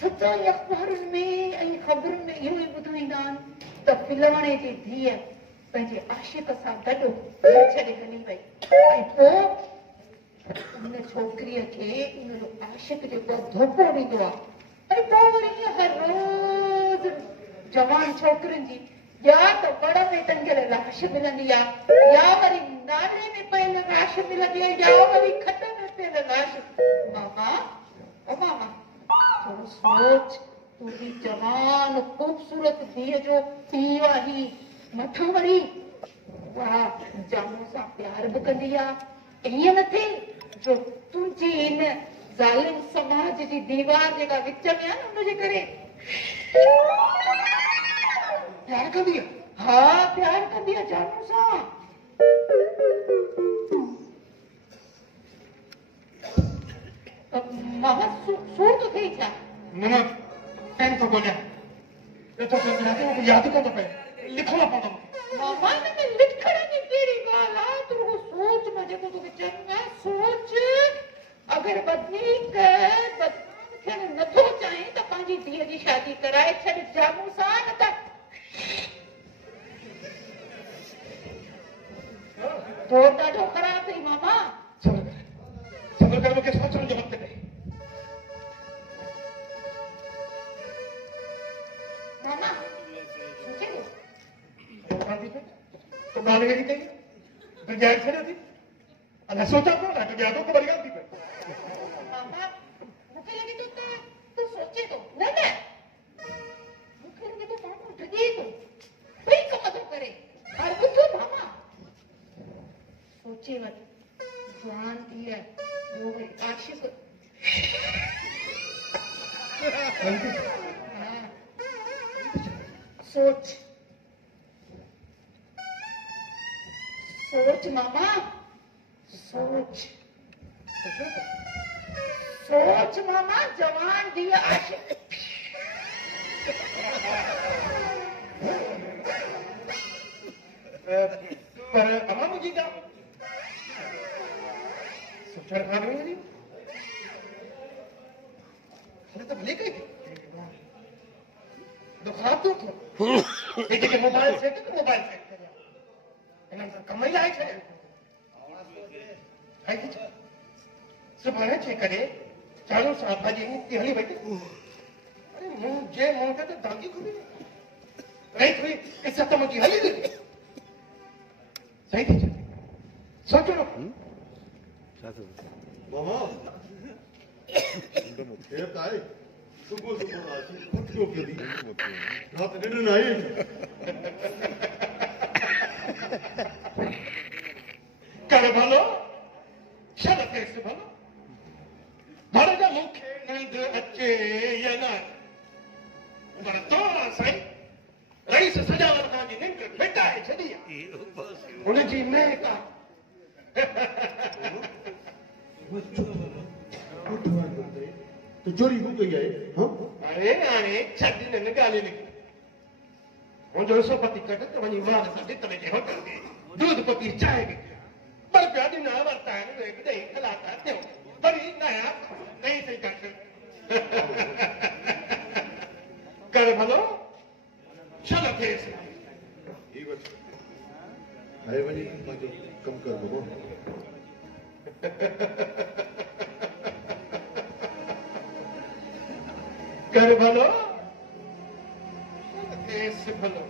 सच्चाई अखबारुनि में ऐं ख़बरुनि में इहो ई ॿुधाईंदा आहिनि त फिलवणे जी धीअ पंहिंजे आशिक़ सां गॾु घर छॾे हली वई ऐं पोइ उन छोकिरीअ खे उनजो आशिक़ जेको धोखो ॾींदो आहे ऐं पोइ वरी ईअं हर रोज़ जवान छोकिरियुनि जी या त वड़ में टंगियल लाश मिलंदी आहे या वरी नाले में पयल लाश मिलंदी आहे या वरी खट में पयल लाश। मामा ओ मामा थोरो सोच, तुंहिंजी जवान ख़ूबसूरत धीअ जो पीउ आहे मथां वरी वाह जामो सां प्यार बि कंदी आहे। ईअं न थिए जो तुंहिंजी इन ज़ालिम समाज जी दीवार जेका विच में आहे न उनजे करे प्यार कंदी आहे। हा प्यार कंदी आहे जामो सां। मामा सूर तो थिए छा? न पेन थो ॻोल्हियां यादि कोन थो पए लिखणो पवंदो। मामा हिन में लिखण जी कहिड़ी ॻाल्हि आहे? तूं रुॻो सोच मां जेको तोखे चवंदी आहियां सोच। अगरि वधीक बदनाम थियणु नथो चाहीं त पंहिंजी धीअ जी शादी कराए छॾ जामू सां न त तो ॾाढो ख़राब अथई मामा। सब्र कर मूंखे सोचण जो वक़्तु ॾे। मामा सोचे थो तो ॻाल्हि अहिड़ी कई गुंजाइश छॾियो थी अञा सोचां पियो न तुंहिंजे हथों को वरी ॻाल्हि थी पई। मामा मूंखे लॻे थो त तूं सोचे थो। न न मूंखे लॻे थो माण्हू ड्रिजे थो ॿई कम थो करे। पर ॿुधो मामा सोचे वठ जवान धीअ ॿियो वरी आशिक़। सोच सोच मामा सोच सोच मामा जवान धीअ आशिक़। पर अमा मुंहिंजी ॻाल्हि सोचण खां वरी हाणे त भले कई तो ख़राब थो थियो। हे जेके मोबाइल सेट करिया हिननि सां कम ई लाइ छॾिया। सुभाणे अची करे चालू सां भाॼी हिते हली वई। अरे मुंहिंजे मुंहं ते त दागी खुली रही थोरी इज़त मुंहिंजी हली वई। सही थी चए सोचो मामा खेर त आहे सुबुह सुबुह उठियो करी राति निंड न आई। कर भलो छल केसि भलो भर जा मूंखे निंड अचे या न पर तो साईं रईस सजावट खां जी निंड फिटाए छॾी आहे हुनजी महक तो चोरी हो गई है। हाँ अरे नाने छॾ हिननि ॻाल्हि निकिरी मुंहिंजो हिसो पती कढ त वञी माल सां ॾित में होटल ते दूध पती चांहि बि पर पिया ॾिना वरिता आहिनि उहे बि ॾेई खलाता थियो वरी नया नई सही कर भलो छल थिएसि। हाय वञी पंहिंजो कमु कर मामा। कर भलो केसि भलो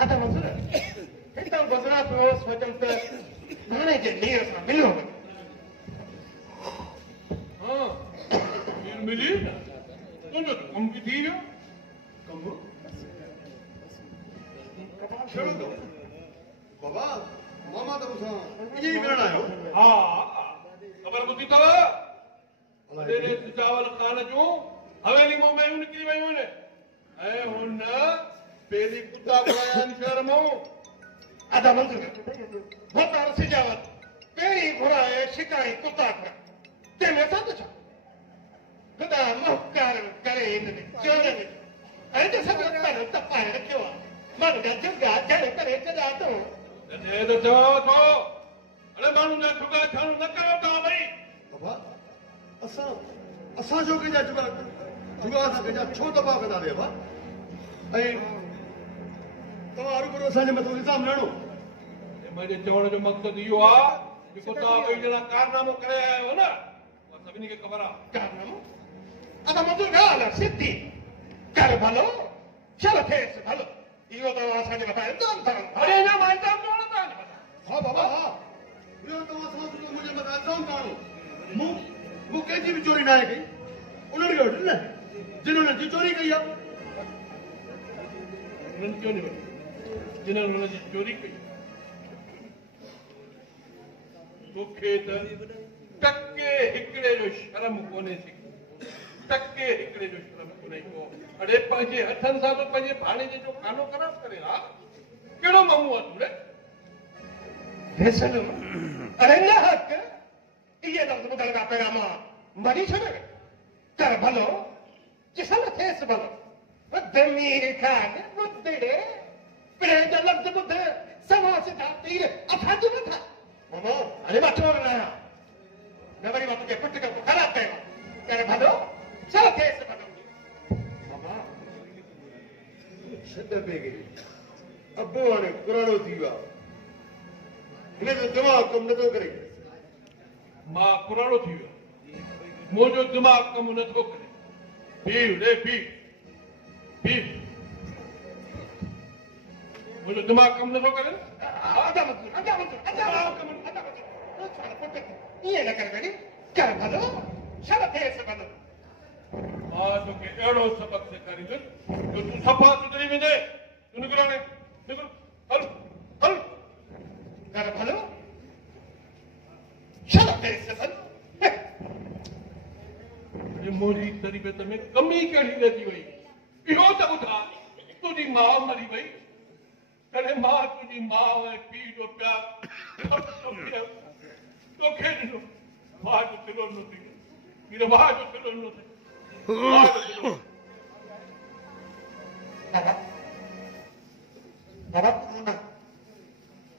अदा मज़ूर हितां गुजरात में सोचम त नाने जे नीर सां मिलियो हाँ मिली तुंहिंजो त कमु बि थी वियो। कमु छॾो तो बाबा मामा तो मूंसां इहे ई मिलण आयो। हा ख़बर ॿुधी अथव अॾेरे चावल खान जूं हवेली मां मैयूं निकिरी वयूं आहिनि ऐं हुन पहिरीं कुता घुराया आहिनि शहर मां। अदा मज़ूर भोतार सिजावत पहिरीं घुराए शिकाई कुता खड़ा तंहिंमें असां त छा ख़ुदा मुहकार करे हिन में चोर में ऐं त सभु पर तपाए रखियो आहे मन जा जुगा जड़ करे चढ़ा थो तॾहिं त चवां थो माण्हू जा जुगाड़ ठाणो न कयो तव्हां भई बाबा असां जो कंहिंजा जुगाड़ था कंहिंजा छो दफ़ा कंदा रे बाबा ऐं तव्हां रूबरू असांजे मथां इल्ज़ाम हणो मुंहिंजे चवण जो मक़सदु इहो आहे जेको तव्हां ॿई ॼणा कारनामो करे आया आहियो न उहा सभिनी खे ख़बर आहे कारनामो आता मुंहिंजो ॻाल्हि आहे सिधी कर भलो चल थिएसि भलो इहो तव्हां असांजे मथां इल्ज़ाम था अरे अञा मां इल्ज़ाम कोन था हा बाबा हा इहो तव्हां समझो मुंहिंजे मथां इल्ज़ाम था हणो मूं कंहिंजी बि चोरी न आहे कई उन्हनि खे वठी न जिन्हनि जी चोरी कई आहे उन्हनि क्यों नहीं वठी जिन्हनि हुन जी चोरी कई तोखे त टके हिकिड़े जो शर्म कोन्हे टके हिकिड़े जो शर्म कोन्हे को अड़े पंहिंजे हथनि सां तो पंहिंजे भाणेजे जो खानो ख़राब करे हा कहिड़ो मामू आहे तूं भेसण अरे न हक इहे लफ़्ज़ ॿुधण खां पहिरियां मां मरी छॾे कर भलो जिसल थिएसि भलो ज़मीर खान ॿुधड़े पिणे जा लफ़्ज़ ॿुध सवा सिधा तीर असांजे मथां मामा अरे मां चोर न आहियां न वरी मां तोखे पुट खां ख़राब कयो कर भलो छा थिएसि भलो मामा छॾ पे गई अबो हाणे पुराणो थी वियो आहे हिन जो दिमाग़ कमु नथो करे मां पुराणो थी वियो मुंहिंजो दिमाग़ कमु नथो करे पीउ रे पीउ मुंहिंजो दिमाग़ कमु नथो करे ईअं न कर बेटी कर भलो छा थिएसि भलो मां तोखे अहिड़ो सबक़ सेखारींदुसि जो तूं सफ़ा सुधरी वेंदे तूं निकिर हाणे निकिर हल हल कर भलो छा थिएसि भलो मुंहिंजी तरीक़त में कमी कहिड़ी रहिजी वई इहो त ॿुधा तुंहिंजी माउ मरी वई तॾहिं मां तुंहिंजी माउ ऐं पीउ जो प्यार तोखे ॾिनो माउ जो सिलो न थी माउ जो सिलो न थी बाबा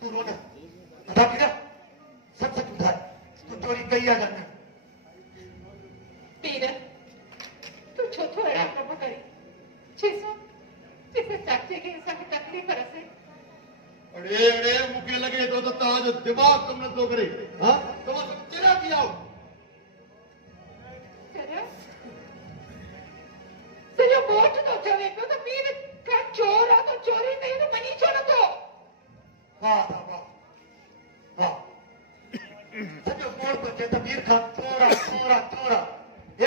तू रोना अदा किया सच सच ॿुधाए तू चोरी कई आहे न पीर तू छो थो अहिड़ा कम करे जिसे चाचे खे असांखे तकलीफ़ रसे अरे अरे मूंखे लॻे थो त तव्हांजो दिमाग़ कमु नथो करे हा तव्हां सभु चिड़ा थी आओ सॼो मोट थो चवे पियो त पीर का चोर आहे त चोरी कई त मञी छो नथो वाह वाह वाह सॼो मोड़ थो चए त मीर खान चोर आहे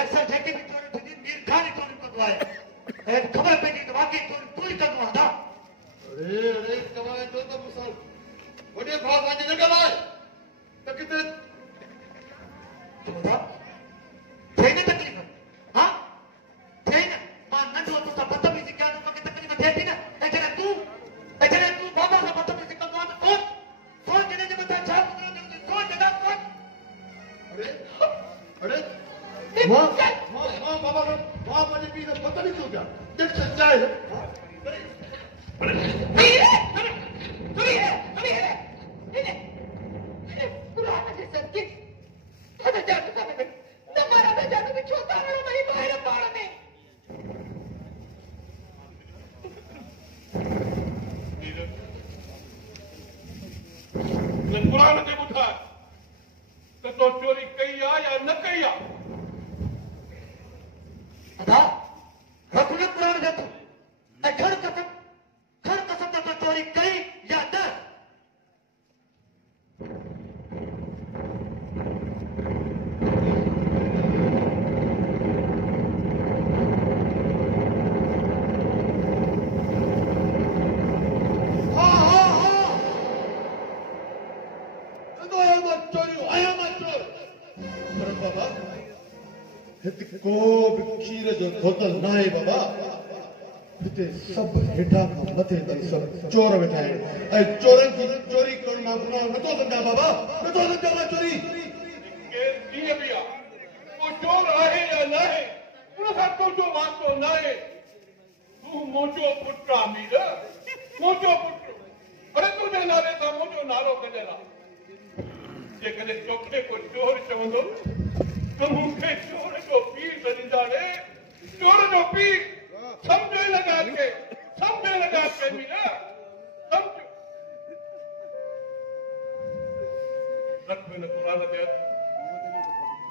अक्सर जेके बि चोरी थींदी मीर खान ई चोरी कंदो आहे ऐं ख़बर पइजी त वाकई चोरी तूं ई कंदो आहे अरे तव्हां जो त मिसाल वॾे भाउ पंहिंजे न ॻाल्हाए त किथे थिए न तकलीफ़ हा थिए न मां नंढो तोसां बदतमीज़ी कयां त मूंखे तकलीफ़ थिए थी न ऐं जॾहिं तूं बाबा सां बदतमीज़ी कंदो आहे त सोच जॾहिं जे मथां छा सोच अरे मां बाबा मां पंहिंजे पीउ सां बदतमीज़ी थो कयां ॾिस त चाहे पुराण जे सदके थोड़ा जादू का में तुम्हारा तो जादू में छोटा बड़ा नहीं बाहर पाड़ में पुराण ते ॿुधाए त तो चोरी कई आहे या न कई आहे अदा रखु न पुराण जा तूं ऐं खड़ कसम त तूं चोरी कई या न को बि खीर जो बोतल न आहे बाबा हिते सभु हेठां खां मथे ताईं सभु चोर वेठा आहिनि ऐं चोरनि खे चोरी करण मां गुनाह नथो सम्झां बाबा नथो सम्झां मां चोरी केरु कीअं बि आहे को चोर आहे या न आहे उन सां तुंहिंजो वास्तो न आहे तूं मुंहिंजो पुटु आहे मीर मुंहिंजो पुटु अरे तुंहिंजे नाले सां मुंहिंजो नालो कढियल आहे जेकॾहिं चोखड़े को चोर चवंदो त मूंखे चोर जो पीउ सॾींदाड़े चोर जो पीउ सम्झो लॻा के मीरा सम्झो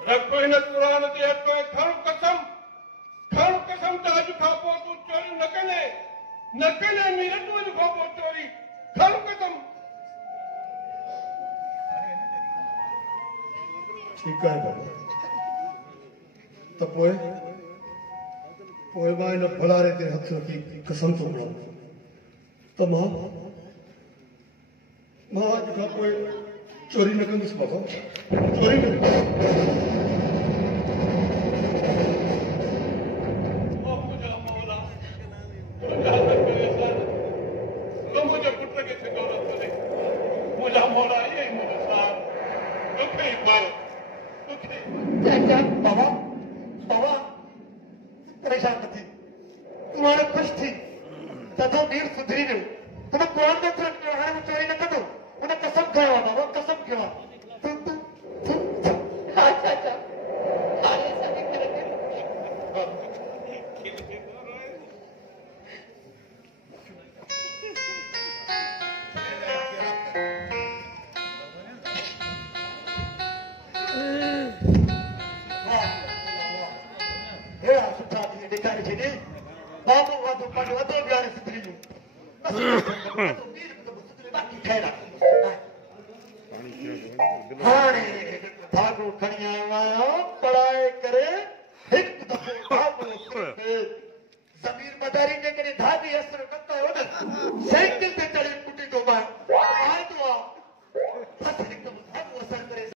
रखो हिन क़ुरान ते हथ ऐं खण कसम त अॼु खां पोइ तूं चोरी न कंदे मीरा तूं अॼु खां पोइ चोरी खण कसम ठीकु आहे बाबा त पोइ मां हिन भलारे ते हथ रखी कसम थो खणां त मां अॼु खां पोइ चोरी न कंदुसि बाबा चोरी न मुंहिंजे पुट खे सिधो रस्तो ॾे मुंहिंजा मोला इहे ई मुंहिंजो सार तोखे ई पार चाचा बाबा परेशान न थी तूं हाणे ख़ुशि थी त तो वीर सुधरी वियो तुम क़ुर में हाणे मूं चोरी न कंदो हुन कसम खयो आहे बाबा कसम खयो आहे हा चाचा हाणे असांजे घर में सुठा थी ॾेखारे छॾे बाबू वाधो पंहिंजो